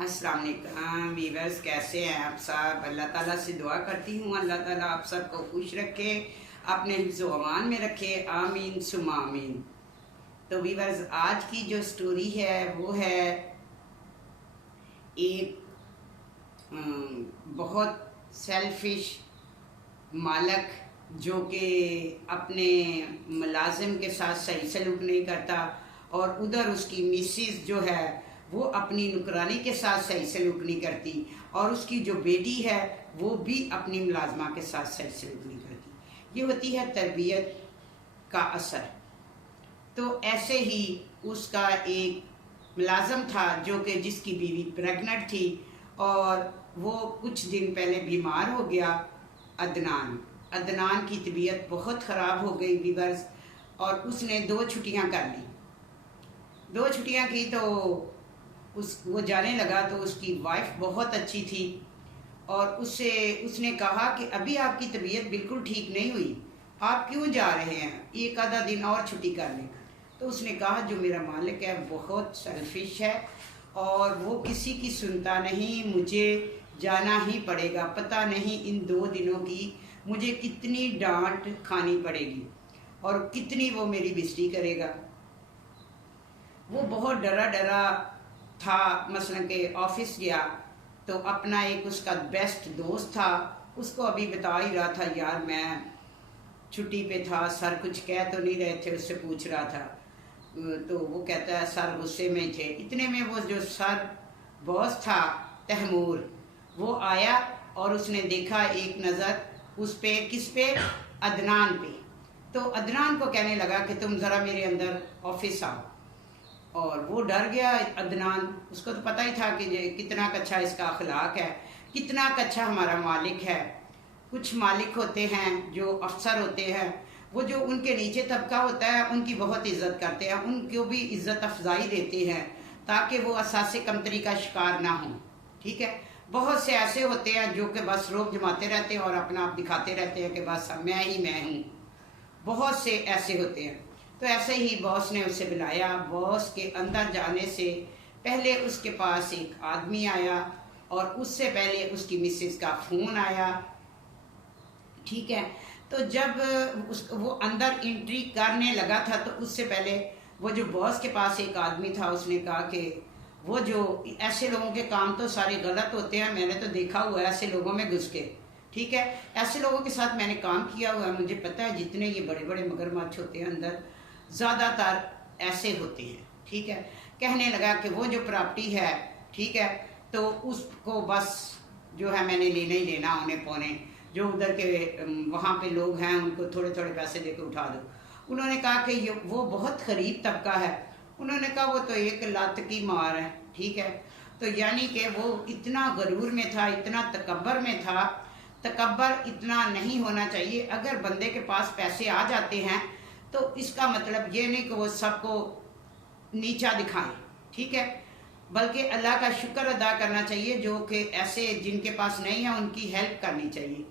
अस्सलाम वालेकुम वीवर्स, कैसे हैं आप सब। अल्लाह ताला से दुआ करती हूँ अल्लाह ताला आप सबको खुश रखे, अपने हिफ्ज़ व अमान में रखे, आमीन सुमा आमीन। तो वीवर्स, आज की जो स्टोरी है वो है एक बहुत सेल्फिश मालक जो कि अपने मुलाजिम के साथ सही सलूक नहीं करता, और उधर उसकी मिसिस जो है वो अपनी नुकरानी के साथ सही सलूक नहीं करती, और उसकी जो बेटी है वो भी अपनी मुलाजमा के साथ सही सलूक नहीं करती। ये होती है तरबियत का असर। तो ऐसे ही उसका एक मुलाजम था जो कि जिसकी बीवी प्रेग्नेंट थी, और वो कुछ दिन पहले बीमार हो गया। अदनान की तबीयत बहुत ख़राब हो गई वीवर्स, और उसने 2 छुट्टियां कर ली। 2 छुट्टियां की तो वो जाने लगा, तो उसकी वाइफ बहुत अच्छी थी, और उसने कहा कि अभी आपकी तबीयत बिल्कुल ठीक नहीं हुई, आप क्यों जा रहे हैं, एक आधा दिन और छुट्टी कर लें। तो उसने कहा जो मेरा मालिक है बहुत सेल्फिश है और वो किसी की सुनता नहीं, मुझे जाना ही पड़ेगा। पता नहीं इन 2 दिनों की मुझे कितनी डांट खानी पड़ेगी और कितनी वो मेरी बेइज्जती करेगा। वो बहुत डरा डरा था। मसलन के ऑफिस गया तो अपना एक उसका बेस्ट दोस्त था, उसको अभी बता ही रहा था, यार मैं छुट्टी पे था, सर कुछ कह तो नहीं रहे थे, उससे पूछ रहा था। तो वो कहता है सर गुस्से में ही थे। इतने में वो जो सर बॉस था तैमूर, वो आया और उसने देखा एक नज़र उस पे, किस पे, अदनान पे। तो अदनान को कहने लगा कि तुम ज़रा मेरे अंदर ऑफिस आओ, और वो डर गया अदनान। उसको तो पता ही था कि कितना कच्चा इसका अखलाक है, कितना कच्चा हमारा मालिक है। कुछ मालिक होते हैं जो अफसर होते हैं, वो जो उनके नीचे तबका होता है उनकी बहुत इज्जत करते हैं, उनको भी इज्जत अफजाई देते हैं ताकि वो असासे कमतरी का शिकार ना हो। ठीक है, बहुत से ऐसे होते हैं जो कि बस रोब जमाते रहते हैं और अपना आप दिखाते रहते हैं कि बस मैं ही मैं हूँ। बहुत से ऐसे होते हैं। तो ऐसे ही बॉस ने उसे बुलाया। बॉस के अंदर जाने से पहले उसके पास एक आदमी आया, और उससे पहले उसकी मिसेस का फ़ोन आया। ठीक है, तो जब वो अंदर एंट्री करने लगा था तो उससे पहले वो जो बॉस के पास एक आदमी था, उसने कहा कि वो जो ऐसे लोगों के काम तो सारे गलत होते हैं, मैंने तो देखा हुआ है ऐसे लोगों में घुस के। ठीक है, ऐसे लोगों के साथ मैंने काम किया हुआ है, मुझे पता है जितने ये बड़े बड़े मगरमच्छ होते हैं अंदर ज़्यादातर ऐसे होते हैं। ठीक है, कहने लगा कि वो जो प्रॉपर्टी है, ठीक है, तो उसको बस जो है मैंने लेना ही लेना, उन्हें पौने जो उधर के वहाँ पे लोग हैं उनको थोड़े थोड़े पैसे दे के उठा दो। उन्होंने कहा कि ये वो बहुत गरीब तबका है। उन्होंने कहा वो तो एक लात की मार है। ठीक है, तो यानी कि वो इतना गरूर में था, इतना तकब्बर में था। तकब्बर इतना नहीं होना चाहिए। अगर बंदे के पास पैसे आ जाते हैं तो इसका मतलब ये नहीं कि वो सबको नीचा दिखाएं। ठीक है, बल्कि अल्लाह का शुक्र अदा करना चाहिए, जो कि ऐसे जिनके पास नहीं है उनकी हेल्प करनी चाहिए।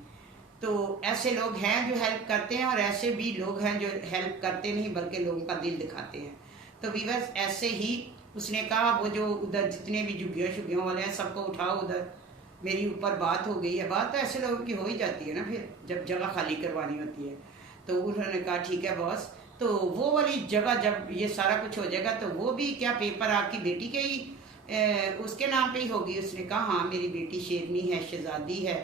तो ऐसे लोग हैं जो हेल्प करते हैं, और ऐसे भी लोग हैं जो हेल्प करते नहीं बल्कि लोगों का दिल दिखाते हैं। तो वीवर्स, ऐसे ही उसने कहा वो जो उधर जितने भी झुग्गियों शुग्गियों वाले हैं सबको उठाओ उधर, मेरी ऊपर बात हो गई है। बात तो ऐसे लोगों की हो ही जाती है ना फिर जब जगह खाली करवानी होती है। तो उन्होंने कहा ठीक है बॉस, तो वो वाली जगह जब ये सारा कुछ हो जाएगा तो वो भी क्या पेपर आपकी बेटी के ही उसके नाम पे ही होगी। उसने कहा हाँ मेरी बेटी शेरनी है, शहजादी है,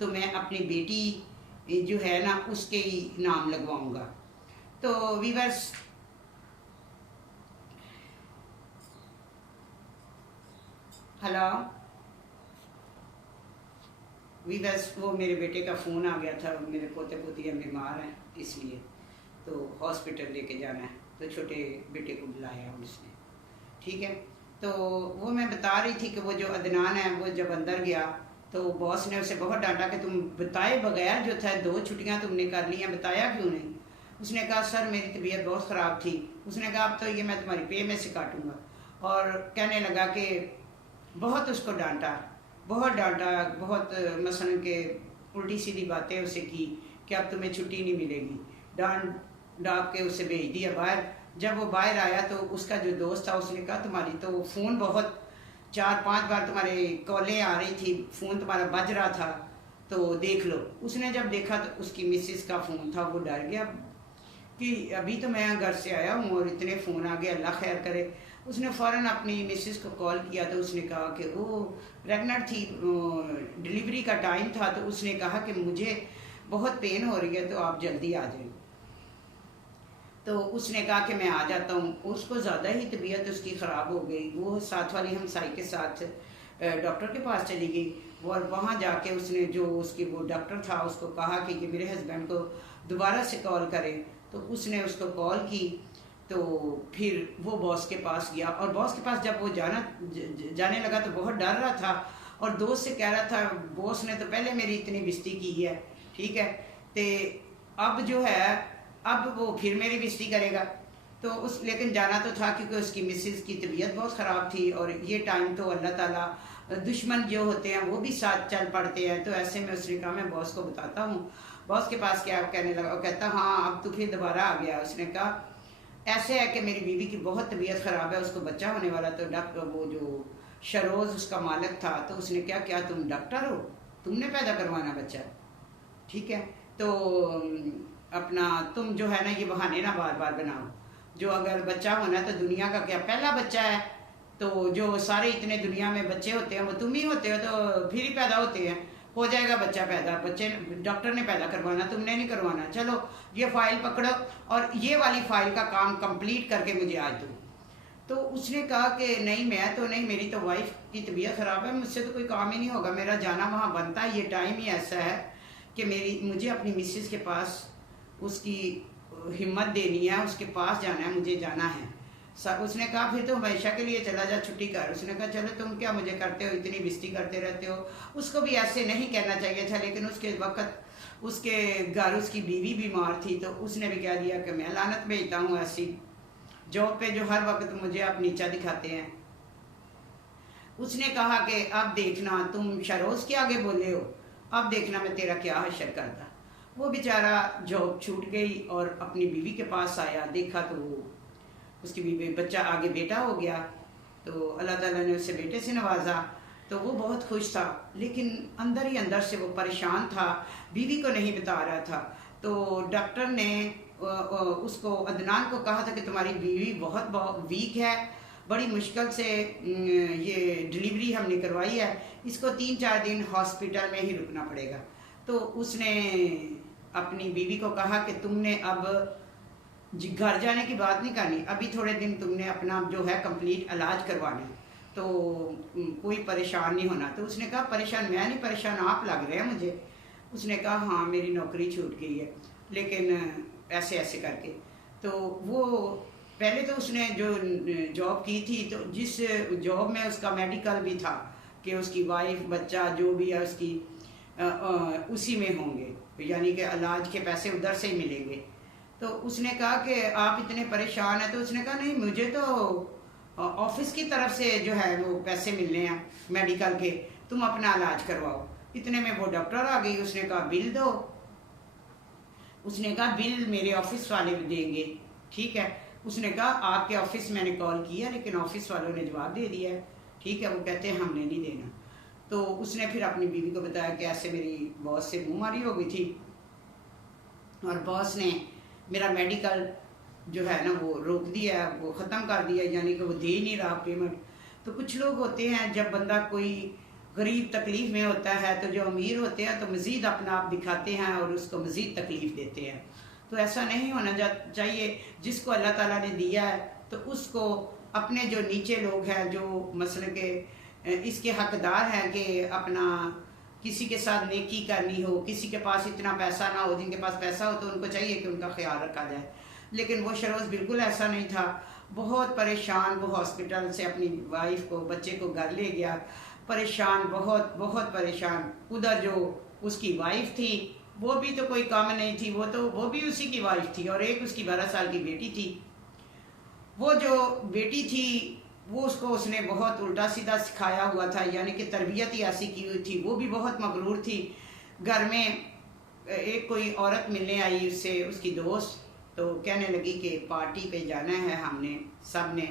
तो मैं अपनी बेटी जो है ना उसके ही नाम लगवाऊंगा। तो वीवर्स, हेलो वीवर्स, वो मेरे बेटे का फ़ोन आ गया था, मेरे पोते पोतियाँ बीमार हैं इसलिए तो हॉस्पिटल लेके जाना है, तो छोटे बेटे को बुलाया उसने। ठीक है, तो वो मैं बता रही थी कि वो जो अदनान है वो जब अंदर गया तो बॉस ने उसे बहुत डांटा कि तुम बताए बगैर जो था 2 छुट्टियां तुमने कर ली हैं, बताया क्यों नहीं। उसने कहा सर मेरी तबीयत बहुत ख़राब थी। उसने कहा अब तो ये मैं तुम्हारी पे में से काटूंगा, और कहने लगा कि बहुत उसको डांटा, बहुत डांटा, बहुत मसलन के उल्टी सीधी बातें उसे की कि अब तुम्हें छुट्टी नहीं मिलेगी। डांट डांट के उसे भेज दिया बाहर। जब वो बाहर आया तो उसका जो दोस्त था उसने कहा तुम्हारी तो फ़ोन बहुत 4-5 बार तुम्हारे कॉलें आ रही थी, फ़ोन तुम्हारा बज रहा था, तो देख लो। उसने जब देखा तो उसकी मिसिस का फ़ोन था, वो डर गया कि अभी तो मैं घर से आया हूँ और इतने फ़ोन आ गए, अल्लाह खैर करे। उसने फ़ौरन अपनी मिसिस को कॉल किया तो उसने कहा कि वो प्रेग्नेंट थी, डिलीवरी का टाइम था, तो उसने कहा कि मुझे बहुत पेन हो रही है तो आप जल्दी आ जाएं। तो उसने कहा कि मैं आ जाता हूँ। उसको ज़्यादा ही तबीयत उसकी ख़राब हो गई। वो साथ वाली हमसाई के साथ डॉक्टर के पास चली गई। और वहाँ जाके उसने जो उसकी वो डॉक्टर था उसको कहा कि मेरे हस्बैंड को दोबारा से कॉल करें। तो उसने उसको कॉल की, तो फिर वो बॉस के पास गया। और बॉस के पास जब वो जाने लगा तो बहुत डर रहा था और दोस्त से कह रहा था बॉस ने तो पहले मेरी इतनी बेइज्जती की है, ठीक है, तो अब जो है अब वो फिर मेरी बेइज्जती करेगा। तो उस लेकिन जाना तो था क्योंकि उसकी मिसेस की तबीयत बहुत ख़राब थी और ये टाइम तो अल्लाह ताला, दुश्मन जो होते हैं वो भी साथ चल पड़ते हैं। तो ऐसे में उसने कहा मैं बॉस को बताता हूँ। बॉस के पास क्या कहने लगा, वो कहता हाँ अब तो फिर दोबारा आ गया। उसने कहा ऐसे है कि मेरी बीवी की बहुत तबीयत ख़राब है, उसको बच्चा होने वाला। तो डॉक्टर वो जो शरोज़ उसका मालिक था, तो उसने क्या तुम डॉक्टर हो, तुमने पैदा करवाना बच्चा, ठीक है, तो अपना तुम जो है ना ये बहाने ना बार बार बनाओ। जो अगर बच्चा होना है तो दुनिया का क्या पहला बच्चा है, तो जो सारे इतने दुनिया में बच्चे होते हैं वो तुम ही होते हो, तो फिर ही पैदा होते हैं, हो जाएगा बच्चा पैदा। बच्चे डॉक्टर ने पैदा करवाना, तुमने नहीं करवाना। चलो ये फाइल पकड़ो और ये वाली फाइल का काम कंप्लीट करके मुझे आज दो। तो उसने कहा कि नहीं मैं तो नहीं, मेरी तो वाइफ की तबीयत ख़राब है, मुझसे तो कोई काम ही नहीं होगा, मेरा जाना वहाँ बनता है। ये टाइम ही ऐसा है कि मुझे अपनी मिसेस के पास उसकी हिम्मत देनी है, उसके पास जाना है, मुझे जाना है। उसने कहा फिर तो हमेशा के लिए चला जा, छुट्टी कर। उसने कहा चलो तुम क्या मुझे करते हो, इतनी बेइज्जती करते रहते हो। उसको भी ऐसे नहीं कहना चाहिए था, लेकिन उसके वक्त उसके घर उसकी बीवी बीमार थी, तो उसने भी कह दिया कि मैं लानत भेजता हूँ ऐसी जॉब पे जो हर वक्त मुझे आप नीचा दिखाते हैं। उसने कहा कि अब देखना तुम शरोज़ के आगे बोले हो, अब देखना मैं तेरा क्या हशर करता। वो बेचारा जॉब छूट गई और अपनी बीवी के पास आया, देखा तो उसकी बीवी बच्चा आगे बेटा हो गया। तो अल्लाह ताला ने उसे बेटे से नवाजा, तो वो बहुत खुश था, लेकिन अंदर ही अंदर से वो परेशान था, बीवी को नहीं बता रहा था। तो डॉक्टर ने उसको अदनान को कहा था कि तुम्हारी बीवी बहुत वीक है, बड़ी मुश्किल से ये डिलीवरी हमने करवाई है, इसको 3-4 दिन हॉस्पिटल में ही रुकना पड़ेगा। तो उसने अपनी बीवी को कहा कि तुमने अब घर जाने की बात नहीं करनी, अभी थोड़े दिन तुमने अपना जो है कंप्लीट इलाज करवाना है, तो कोई परेशान नहीं होना। तो उसने कहा परेशान मैं नहीं, परेशान आप लग रहे हैं मुझे। उसने कहा हाँ मेरी नौकरी छूट गई है, लेकिन ऐसे ऐसे करके। तो वो पहले तो उसने जो जॉब की थी, तो जिस जॉब में उसका मेडिकल भी था कि उसकी वाइफ बच्चा जो भी है उसकी उसी में होंगे, यानी कि इलाज के पैसे उधर से ही मिलेंगे। तो उसने कहा कि आप इतने परेशान हैं, तो उसने कहा नहीं मुझे तो ऑफिस की तरफ से जो है वो पैसे मिलने हैं मेडिकल के, तुम अपना इलाज करवाओ। इतने में वो डॉक्टर आ गई, उसने कहा बिल दो। उसने कहा बिल मेरे ऑफिस वाले देंगे, ठीक है। उसने कहा आपके ऑफिस मैंने कॉल किया लेकिन ऑफिस वालों ने जवाब दे दिया है, ठीक है, वो कहते हैं हमने नहीं देना। तो उसने फिर अपनी बीवी को बताया कि ऐसे मेरी बॉस से मुँहमारी हो गई थी और बॉस ने मेरा मेडिकल जो है ना वो रोक दिया, वो ख़त्म कर दिया, यानी कि वो दे ही नहीं रहा पेमेंट। तो कुछ लोग होते हैं जब बंदा कोई गरीब तकलीफ़ में होता है तो जो अमीर होते हैं तो मज़ीद अपना आप दिखाते हैं और उसको मज़ीद तकलीफ़ देते हैं। तो ऐसा नहीं होना चाहिए। जिसको अल्लाह ताला ने दिया है तो उसको अपने जो नीचे लोग हैं जो मसलन के इसके हकदार हैं कि अपना किसी के साथ नेकी करनी हो, किसी के पास इतना पैसा ना हो, जिनके पास पैसा हो तो उनको चाहिए कि उनका ख्याल रखा जाए। लेकिन वो शरोज़ बिल्कुल ऐसा नहीं था, बहुत परेशान। वो हॉस्पिटल से अपनी वाइफ को बच्चे को घर ले गया, परेशान, बहुत बहुत परेशान। उधर जो उसकी वाइफ थी वो भी तो कोई कम नहीं थी, वो भी उसी की वाइफ थी और एक उसकी 12 साल की बेटी थी। वो जो बेटी थी वो उसने बहुत उल्टा सीधा सिखाया हुआ था, यानी कि तरबियत ही ऐसी की हुई थी। वो भी बहुत मगरूर थी। घर में एक कोई औरत मिलने आई उससे, उसकी दोस्त, तो कहने लगी कि पार्टी पे जाना है हमने सब ने,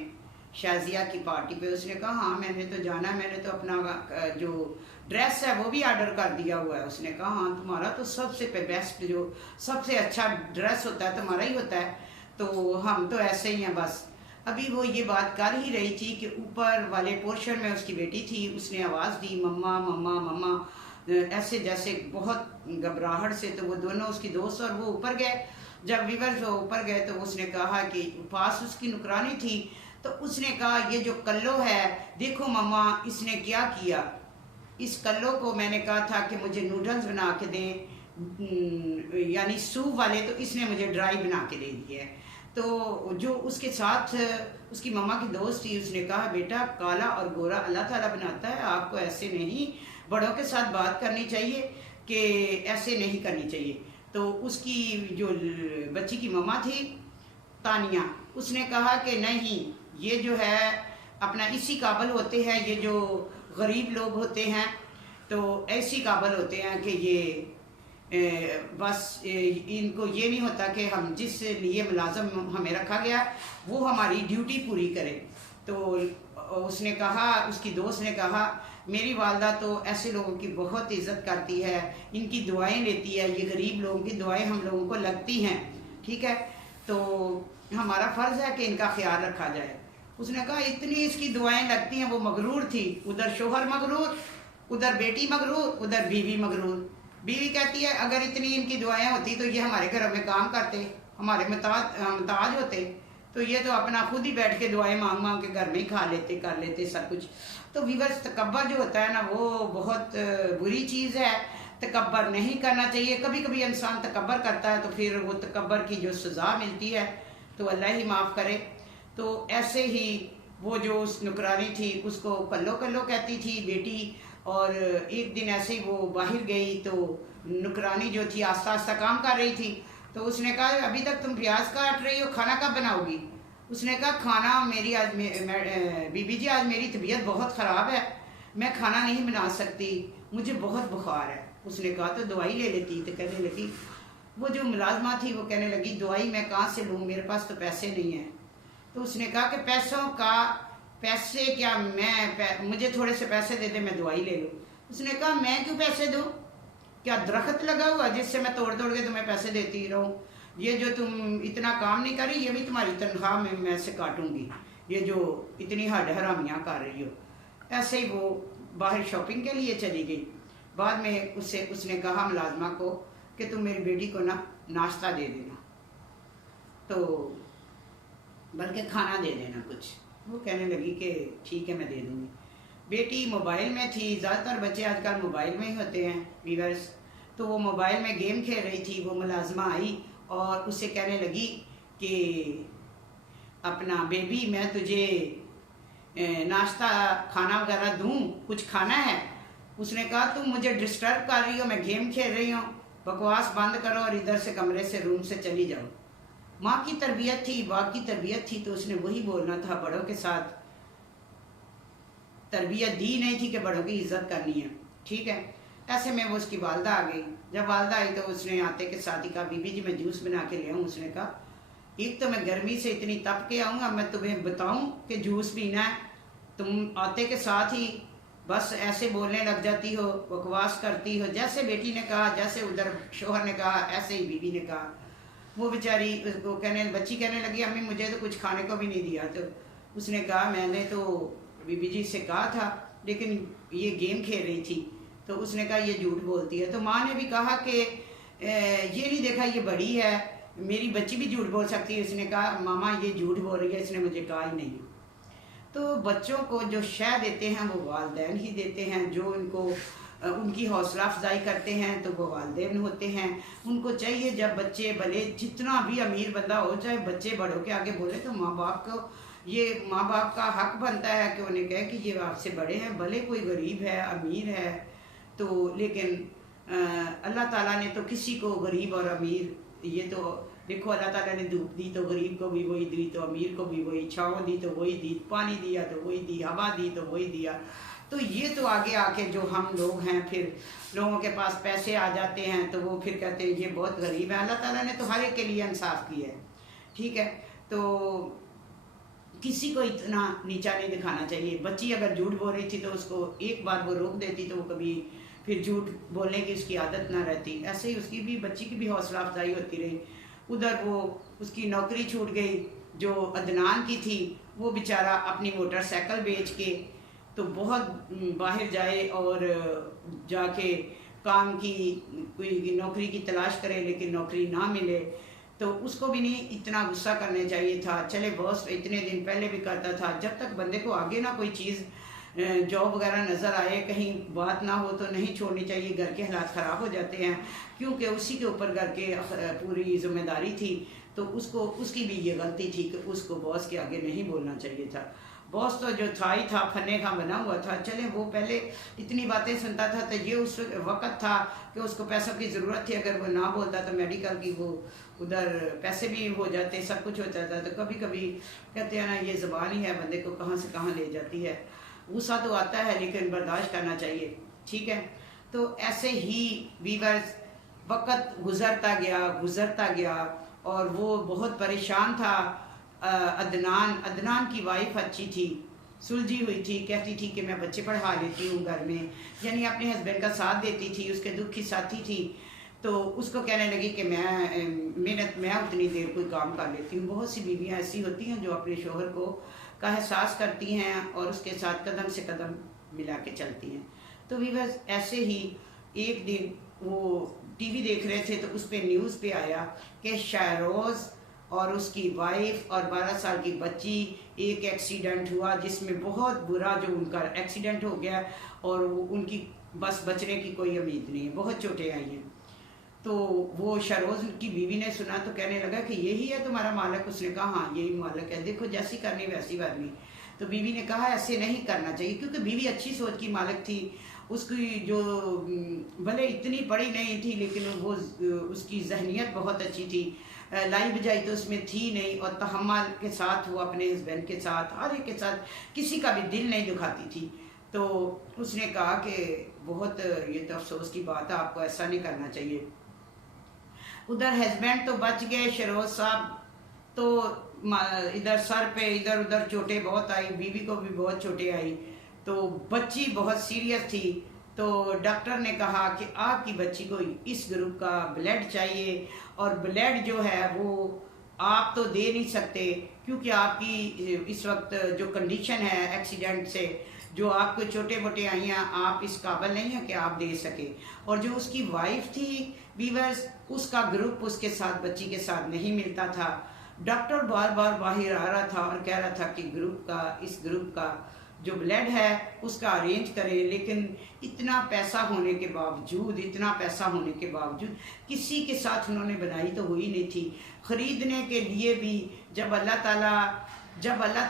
شازیہ کی پارٹی پہ. اس نے کہا ہاں میں نے تو جانا ہے, میں نے تو اپنا جو ڈریس ہے وہ بھی آرڈر کر دیا ہوا ہے. اس نے کہا ہاں تمہارا تو سب سے بیسٹ, جو سب سے اچھا ڈریس ہوتا ہے تمہارا ہی ہوتا ہے, تو ہم تو ایسے ہی ہیں بس. ابھی وہ یہ بات کر ہی رہی تھی کہ اوپر والے پورشن میں اس کی بیٹی تھی, اس نے آواز دی مما مما مما, ایسے جیسے بہت گھبراہٹ سے. تو وہ دونوں اس کی دوست اور وہ اوپر گئے. جب ویورز وہ اوپر گئے تو اس نے کہا کہ پاس اس کی نکرانی تھی, تو اس نے کہا یہ جو کلو ہے دیکھو مما اس نے کیا کیا, اس کلو کو میں نے کہا تھا کہ مجھے نوڈلز بنا کے دیں, یعنی سوپ والے, تو اس نے مجھے ڈرائی بنا کے دے دیے. تو جو اس کے ساتھ اس کی مما کی دوست تھی, اس نے کہا بیٹا کالا اور گورا اللہ تعالیٰ بناتا ہے, آپ کو ایسے نہیں بڑوں کے ساتھ بات کرنی چاہیے, کہ ایسے نہیں کرنی چاہیے. تو اس کی جو بچی کی مما تھی تانیہ, اس نے کہا کہ نہیں یہ جو ہے اپنا اسی قابل ہوتے ہیں, یہ جو غریب لوگ ہوتے ہیں تو ایسی قابل ہوتے ہیں کہ یہ بس ان کو یہ نہیں ہوتا کہ ہم جس لیے ملازم ہمیں رکھا گیا وہ ہماری ڈیوٹی پوری کرے. تو اس نے کہا, اس کی دوست نے کہا میری والدہ تو ایسے لوگوں کی بہت عزت کرتی ہے, ان کی دعائیں لیتی ہے, یہ غریب لوگوں کی دعائیں ہم لوگوں کو لگتی ہیں, ٹھیک ہے, تو ہمارا فرض ہے کہ ان کا خیال رکھا جائے. اس نے کہا اتنی اس کی دعائیں لگتی ہیں, وہ مغرور تھی, ادھر شوہر مغرور, ادھر بیٹی مغرور, ادھر بیوی مغرور. بیوی کہتی ہے اگر اتنی ان کی دعائیں ہوتی تو یہ ہمارے گھروں میں کام کرتے, ہمارے محتاج ہوتے, تو یہ تو اپنا خود ہی بیٹھ کے دعائیں مانگ مانگ کے گھر میں ہی کھا لیتے کر لیتے سب کچھ. تو ویورس تکبر جو ہوتا ہے نا وہ بہت بری چیز ہے, تکبر نہیں کرنا چاہیے. کبھی کبھی انسان تکبر کرتا ہے تو پھر وہ تکبر کی جو سزا ملتی ہے تو اللہ ہی معاف کرے. تو ایسے ہی وہ جو اس نکرانی تھی اس کو کلو کلو کہتی تھی بیٹی, اور ایک دن ایسے ہی وہ باہر گئی تو نکرانی جو تھی آہستہ آہستہ کام کر رہی تھی. تو اس نے کہا ابھی تک تم پیاز کاٹ رہی ہو, کھانا کب بناؤ گی؟ اس نے کہا کھانا میری آج بی بی جی آج میری طبیعت بہت خراب ہے, میں کھانا نہیں بنا سکتی, مجھے بہت بخار ہے. اس نے کہا تو دوائی لے لیتی. تو کہنے لگی وہ جو ملازمہ تھی وہ کہنے لگی دوائی میں کہاں سے لوں, میرے پاس تو پیسے نہیں ہیں. تو اس نے کہا کہ پیسے کیا, مجھے تھوڑے سے پیسے دے دے میں دوائی لے لوں. اس نے کہا میں کیوں پیسے دوں, کیا درخت لگا ہوا جس سے میں توڑ توڑ کے تمہیں پیسے دیتی رہوں؟ یہ جو تم اتنا کام نہیں کر رہی یہ بھی تمہاری تنخواہ میں سے کاٹوں گی, یہ جو اتنی ہڈ حرامیاں کر رہی ہو. ایسے ہی وہ باہر شاپنگ کے لیے چلی گئی. بعد میں اس نے کہا ملازمہ کو کہ تم میری بیٹی کو نا ناشتہ دے دینا, تو بلکہ کھانا دے دینا کچھ. وہ کہنے لگی کہ ٹھیک ہے میں دے دوں گی. بیٹی موبائل میں تھی, زیادہ تر بچے آج کل موبائل میں ہی ہوتے ہیں ویورس, تو وہ موبائل میں گیم کھیل رہی تھی. وہ ملازمہ آئی اور اسے کہنے لگی کہ اپنا بیبی میں تجھے ناشتہ کھانا وغیرہ دوں, کچھ کھانا ہے؟ اس نے کہا تم مجھے ڈسٹرب کر رہی ہو, میں گیم کھیل رہی ہوں, بکواس بند کرو اور ادھر سے کمرے سے روم سے چلی جاؤ. ماں کی تربیت تھی, باپ کی تربیت تھی, تو اس نے وہی بولنا تھا. بڑوں کے ساتھ تربیت دی نہیں تھی کہ بڑوں کی عزت کرنی ہے, ٹھیک ہے. ایسے میں وہ اس کی والدہ آ گئی. جب والدہ آئی تو اس نے آتے کے ساتھ ہی کہا بی بی جی میں جوس بنا کے لے آؤں؟ اس نے کہا ایک تو میں گرمی سے اتنی تپ کے آؤں گا, میں تمہیں بتاؤں کہ جوس پینا ہے, تم آتے کے ساتھ ہی بس ایسے بولنے لگ جاتی ہو, بکواس کرتی ہو. جیسے بیٹی نے کہا, جیسے ادھر شوہر نے کہا, ایسے ہی بیوی نے کہا. وہ بیچاری بچی کہنے لگی امی مجھے تو کچھ کھانے کو بھی نہیں دیا. تو اس نے کہا میں نے تو بی بی جی سے کہا تھا لیکن یہ گیم کھیل رہی تھی. تو اس نے کہا یہ جھوٹ بولتی ہے. تو ماں نے بھی کہا کہ یہ نہیں دیکھا یہ بڑی ہے, میری بچی بھی جھوٹ بول سکتی ہے. اس نے کہا ماما یہ جھوٹ بول رہی ہے, اس نے مجھے کہا ہی نہیں. تو بچوں کو جو شے دیتے ہیں وہ والدین ہی دیتے ہیں, جو ان کی حوصلہ افزائی کرتے ہیں تو وہ والدین ہوتے ہیں. ان کو چاہیے جب بچے بھلے جتنا بھی امیر بندہ ہو, چاہے بچے بڑوں کے آگے بولے تو ماں باپ کا حق بنتا ہے کہ انہیں کہے کہ یہ آپ سے بڑے ہیں, بھلے کوئی غریب ہے امیر ہے تو, لیکن اللہ تعالیٰ نے تو کسی کو غریب اور امیر, یہ تو دیکھو اللہ تعالیٰ نے دھوپ دی تو غریب کو بھی وہی دی, تو امیر کو بھی وہی, چھاؤں دی تو وہی دی, پانی دیا تو وہی دی, ہوا دی تو وہی دیا. تو یہ تو آگے آ کے جو ہم لوگ ہیں پھر لوگوں کے پاس پیسے آ جاتے ہیں تو وہ پھر کہتے ہیں یہ بہت غریب ہے. اللہ تعالیٰ نے تو ہر ایک کے لیے انصاف کیا ہے, ٹھیک ہے. تو किसी को इतना नीचा नहीं दिखाना चाहिए। बच्ची अगर झूठ बोल रही थी तो उसको एक बार वो रोक देती तो वो कभी फिर झूठ बोलने की उसकी आदत ना रहती। ऐसे ही उसकी भी, बच्ची की भी हौसला अफजाई होती रही। उधर वो उसकी नौकरी छूट गई जो अदनान की थी, वो बेचारा अपनी मोटरसाइकिल बेच के तो बहुत बाहर जाए और जाके काम की कोई नौकरी की तलाश करे, लेकिन नौकरी ना मिले तो उसको भी नहीं इतना गुस्सा करना चाहिए था। चले बॉस इतने दिन पहले भी करता था, जब तक बंदे को आगे ना कोई चीज़ जॉब वगैरह नज़र आए, कहीं बात ना हो तो नहीं छोड़नी चाहिए। घर के हालात ख़राब हो जाते हैं क्योंकि उसी के ऊपर घर के पूरी जिम्मेदारी थी, तो उसको उसकी भी ये गलती थी कि उसको बॉस के आगे नहीं बोलना चाहिए था। बॉस तो जो था ही था, फन्ने का बना हुआ था। चले वो पहले इतनी बातें सुनता था तो ये उस वक़्त था कि उसको पैसों की ज़रूरत थी। अगर वो ना बोलता तो मेडिकल की वो उधर पैसे भी हो जाते, सब कुछ हो जाता। तो कभी कभी कहते हैं ना, ये ज़बान ही है बंदे को कहाँ से कहाँ ले जाती है। गुस्सा तो आता है लेकिन बर्दाश्त करना चाहिए, ठीक है। तो ऐसे ही वीवर्स वक़्त गुज़रता गया और वो बहुत परेशान था। अदनान की वाइफ अच्छी थी, सुलझी हुई थी, कहती थी कि मैं बच्चे पढ़ा लेती हूँ घर में, यानी अपने हस्बैंड का साथ देती थी, उसके दुख की साथी थी। तो उसको कहने लगी कि मैं उतनी देर कोई काम कर लेती हूँ। बहुत सी बीवियाँ ऐसी होती हैं जो अपने शोहर को का एहसास करती हैं और उसके साथ कदम से कदम मिला के चलती हैं। तो भी बस ऐसे ही एक दिन वो टीवी देख रहे थे तो उस पर न्यूज़ पे आया कि शायरोज़ और उसकी वाइफ और 12 साल की बच्ची, एक एक्सीडेंट हुआ जिसमें बहुत बुरा जो उनका एक्सीडेंट हो गया और उनकी बस बचने की कोई उम्मीद नहीं है, बहुत चोटें आई हैं। तो वो शरोज़ की बीवी ने सुना तो कहने लगा कि यही है तुम्हारा मालिक। उसने कहा हाँ यही मालिक है, देखो जैसी करनी वैसी करनी। तो बीवी ने कहा ऐसे नहीं करना चाहिए, क्योंकि बीवी अच्छी सोच की मालिक थी। उसकी जो भले इतनी पढ़ी नहीं थी लेकिन वो उसकी जहनीत बहुत अच्छी थी। लाई बजाई तो उसमें थी नहीं और तहम्मुल के साथ वो अपने हस्बैंड के साथ हर एक के साथ किसी का भी दिल नहीं दुखाती थी। तो उसने कहा कि बहुत ये तो अफसोस की बात है, आपको ऐसा नहीं करना चाहिए। उधर हस्बैंड तो बच गए, शरोज साहब तो इधर सर पे इधर उधर चोटें बहुत आई, बीवी को भी बहुत चोटें आई। तो बच्ची बहुत सीरियस थी। तो डॉक्टर ने कहा कि आपकी बच्ची को इस ग्रुप का ब्लड चाहिए और ब्लड जो है वो आप तो दे नहीं सकते क्योंकि आपकी इस वक्त जो कंडीशन है एक्सीडेंट से जो आपको छोटे मोटे आई हैं, आप इस काबिल नहीं है कि आप दे सके। और जो उसकी वाइफ थी वीवर्स, उसका ग्रुप उसके साथ बच्ची के साथ नहीं मिलता था। डॉक्टर बार बार बाहर आ रहा था और कह रहा था कि इस ग्रुप का जो ब्लड है उसका अरेंज करें, लेकिन इतना पैसा होने के बावजूद किसी के साथ उन्होंने बनाई तो हुई नहीं थी। ख़रीदने के लिए भी जब अल्लाह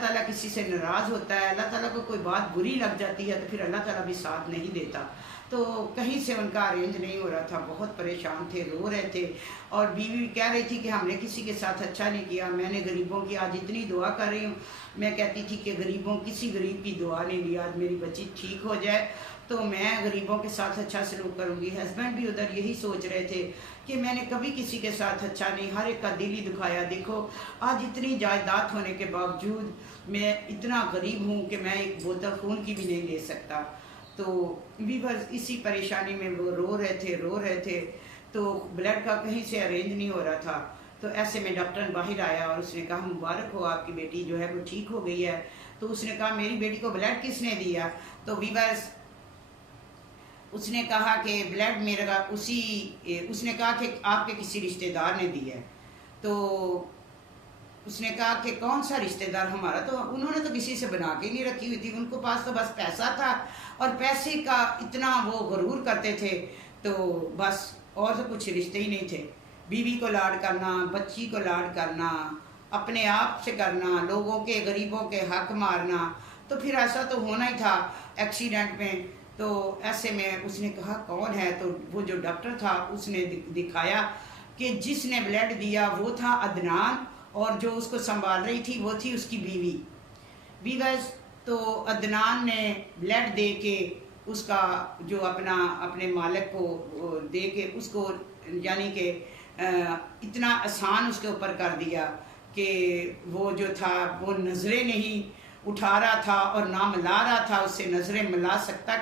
ताला किसी से नाराज़ होता है, अल्लाह ताला को कोई बात बुरी लग जाती है तो फिर अल्लाह ताला भी साथ नहीं देता। तो कहीं से उनका अरेंज नहीं हो रहा था, बहुत परेशान थे, रो रहे थे। और बीवी कह रही थी कि हमने किसी के साथ अच्छा नहीं किया, मैंने गरीबों की आज इतनी दुआ कर रही हूँ। मैं कहती थी कि किसी गरीब की दुआ नहीं ली, आज मेरी बच्ची ठीक हो जाए तो मैं गरीबों के साथ अच्छा सलूक करूँगी। हस्बैंड भी उधर यही सोच रहे थे कि मैंने कभी किसी के साथ अच्छा नहीं, हर एक का दिल ही दुखाया। देखो आज इतनी जायदाद होने के बावजूद मैं इतना गरीब हूँ कि मैं एक बोतल खून की भी नहीं ले सकता। तो भी बस इसी परेशानी में वो रो रहे थे। तो ब्लड का कहीं से अरेंज नहीं हो रहा था। तो ऐसे में डॉक्टर बाहर आया और उसने कहा मुबारक हो, आपकी बेटी जो है वो ठीक हो गई है। तो उसने कहा मेरी बेटी को ब्लड किसने दिया? तो वीवर्स उसने कहा कि ब्लड मेरा उसने कहा कि आपके किसी रिश्तेदार ने दिया है। तो उसने कहा कि कौन सा रिश्तेदार हमारा? तो उन्होंने तो किसी से बना के नहीं रखी हुई थी, उनको पास तो बस पैसा था और पैसे का इतना वो गरूर करते थे तो बस, और तो कुछ रिश्ते ही नहीं थे। बीवी को लाड करना, बच्ची को लाड करना, अपने आप से करना, लोगों के गरीबों के हक मारना, तो फिर ऐसा तो होना ही था एक्सीडेंट में। तो ऐसे में उसने कहा कौन है? तो वो जो डॉक्टर था उसने दिखाया कि जिसने ब्लड दिया वो था अदनान और जो उसको संभाल रही थी वो थी उसकी बीवी। तो अदनान ने ब्लड दे के उसका जो अपने मालिक को दे के उसको यानी कि इतना आसान उसके ऊपर कर दिया کہ وہ جو تھا وہ نظریں نہیں اٹھا رہا تھا اور نہ ملا رہا تھا، اس سے نظریں ملا سکتا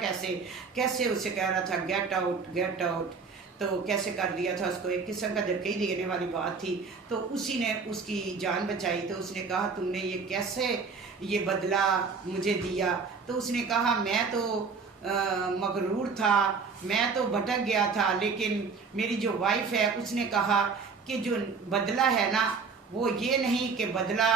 کیسے اسے کہہ رہا تھا گیٹ آؤٹ گیٹ آؤٹ، تو کیسے کر دیا تھا اس کو، ایک قسم کا دھکے ہی دینے والی بات تھی۔ تو اسی نے اس کی جان بچائی۔ تو اس نے کہا تم نے یہ کیسے یہ بدلہ مجھے دیا؟ تو اس نے کہا میں تو مغرور تھا، میں تو بھٹک گیا تھا، لیکن میری جو وائف ہے اس نے کہا کہ جو بدلہ ہے نا وہ یہ نہیں کہ بدلہ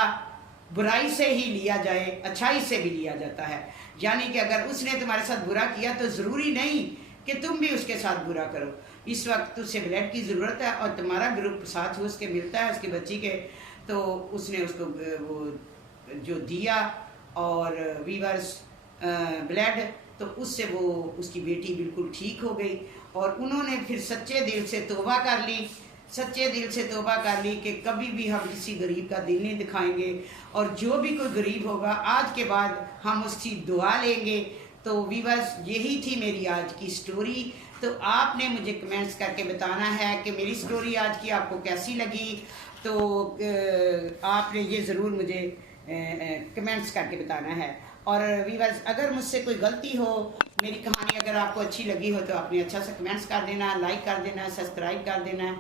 برائی سے ہی لیا جائے، اچھائی سے بھی لیا جاتا ہے۔ یعنی کہ اگر اس نے تمہارے ساتھ برا کیا تو ضروری نہیں کہ تم بھی اس کے ساتھ برا کرو۔ اس وقت اسے بلیڈ کی ضرورت ہے اور تمہارا گروپ ساتھ اس کے ملتا ہے اس کی بچی کے، تو اس نے اس کو وہ جو دیا اور ویورز بلیڈ، تو اس سے وہ اس کی بیٹی بالکل ٹھیک ہو گئی۔ اور انہوں نے پھر سچے دل سے توبہ کر لی، سچے دل سے توبہ کر لی کہ کبھی بھی ہم کسی غریب کا دل نہیں دکھائیں گے، اور جو بھی کوئی غریب ہوگا آج کے بعد ہم اس کی دعا لیں گے۔ تو ویورز یہی تھی میری آج کی سٹوری۔ تو آپ نے مجھے کمنٹس کر کے بتانا ہے کہ میری سٹوری آج کی آپ کو کیسی لگی، تو آپ نے یہ ضرور مجھے کمنٹس کر کے بتانا ہے۔ اور ویورز اگر مجھ سے کوئی غلطی ہو، میری کہانی اگر آپ کو اچھی لگی ہو تو آپ نے اچھا سا کمنٹس کر دینا، لائک کر دینا، سبسکرائب کر دینا۔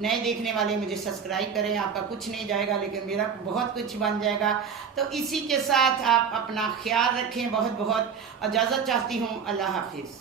نئے دیکھنے والے مجھے سبسکرائب کریں، آپ کا کچھ نہیں جائے گا لیکن میرا بہت کچھ بن جائے گا۔ تو اسی کے ساتھ آپ اپنا خیال رکھیں، بہت بہت اجازت چاہتی ہوں، اللہ حافظ۔